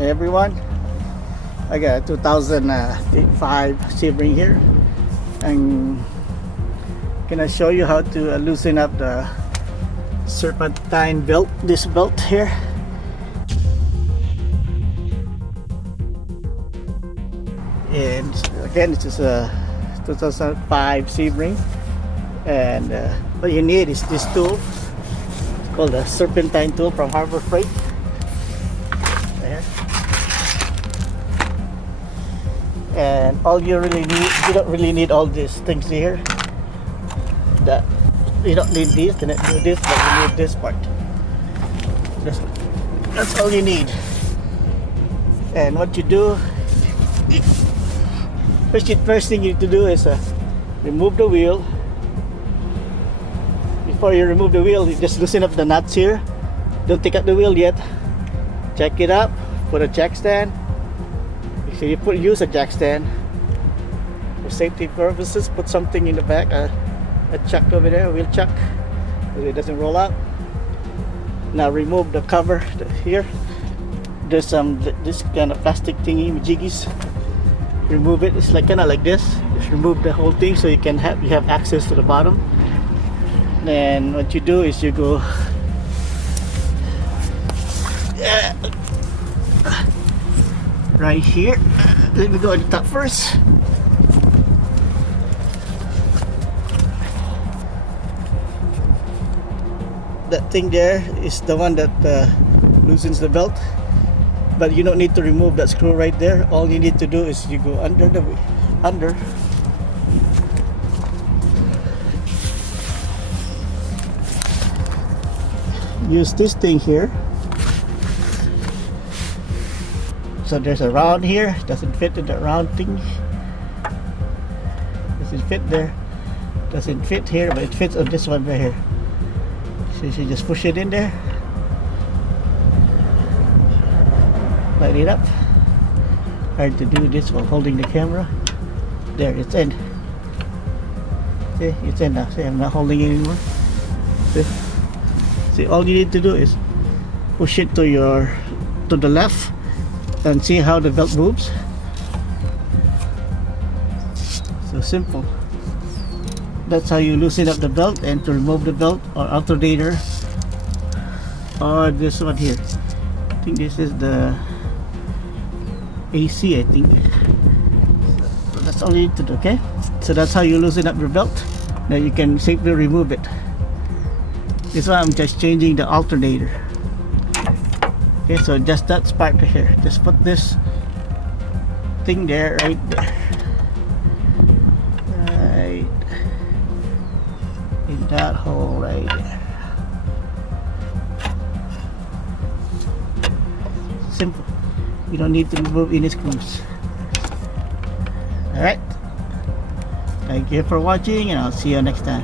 Hey everyone, I got a 2005 Sebring here. I'm gonna show you how to loosen up the Serpentine belt, this belt here. And again, this is a 2005 Sebring, and what you need is this tool. It's called the Serpentine tool from Harbor Freight. There. And all you really need, you don't really need all these things here. That you don't need this, then do this, but you need this part. That's all you need. And what you do, first thing you need to do is remove the wheel. Before you remove the wheel, you just loosen up the nuts here. Don't take out the wheel yet. Jack it up, put a jack stand. So you use a jack stand for safety purposes. Put something in the back, a chuck over there, a wheel chuck, so it doesn't roll out. Now remove the cover here. There's some this kind of plastic thingy, jiggies. Remove it. It's like kind of like this. Just remove the whole thing so you have access to the bottom. Then what you do is you go. Right here. Let me go at the top first. That thing there is the one that loosens the belt, but you don't need to remove that screw right there. All you need to do is you go under. Use this thing here. So there's a round here, doesn't fit in the round thing. Doesn't fit there. Doesn't fit here, but it fits on this one right here. So you just push it in there. Light it up. Hard to do this while holding the camera. There, it's in. See, it's in now. See, I'm not holding it anymore. See, all you need to do is push it to the left. And see how the belt moves. So simple. That's how you loosen up the belt, and to remove the belt or alternator, or this one here. I think this is the AC, I think. So that's all you need to do, okay? So that's how you loosen up your belt. Now you can safely remove it. This one I'm just changing the alternator. Okay, so just that part right here. Just put this thing there, right there. Right in that hole right there. Simple. You don't need to remove any screws. Alright. Thank you for watching, and I'll see you next time.